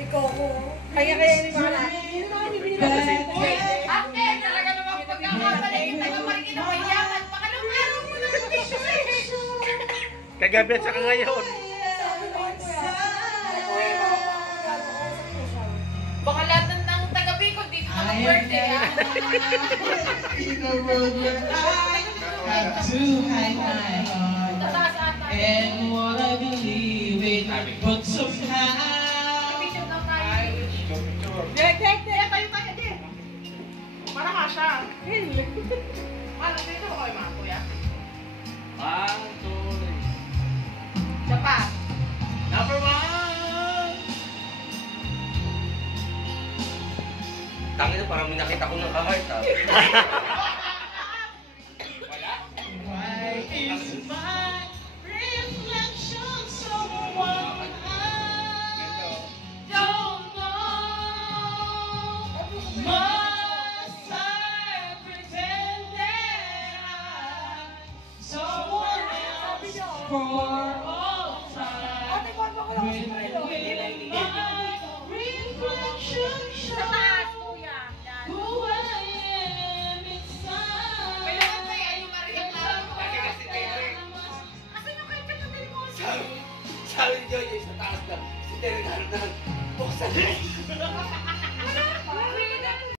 Si Coco. Kaya yung mga natin. Yung mga bibili na kasi. Ate, talaga naman pagkakamalay yung taga-Marikina na mayaman. Pakalong araw mo lang sa tissue eh. Kagabi at saka ngayon. Baka lahat ng taga-Bicol dito na mag-birthday ah. In a world where I have to hide my heart Tataas ata. and what I believe in, but somehow Picture daw tayo. Dek! Tayo tayo din. Para nga siya. Ano, dito ba kayo mga kuya? Siya pa. Number 1! Tangin na parang may nakita ko ng ka-heart ah. why is my reflection someone I don't know? Must I pretend that I'm someone else for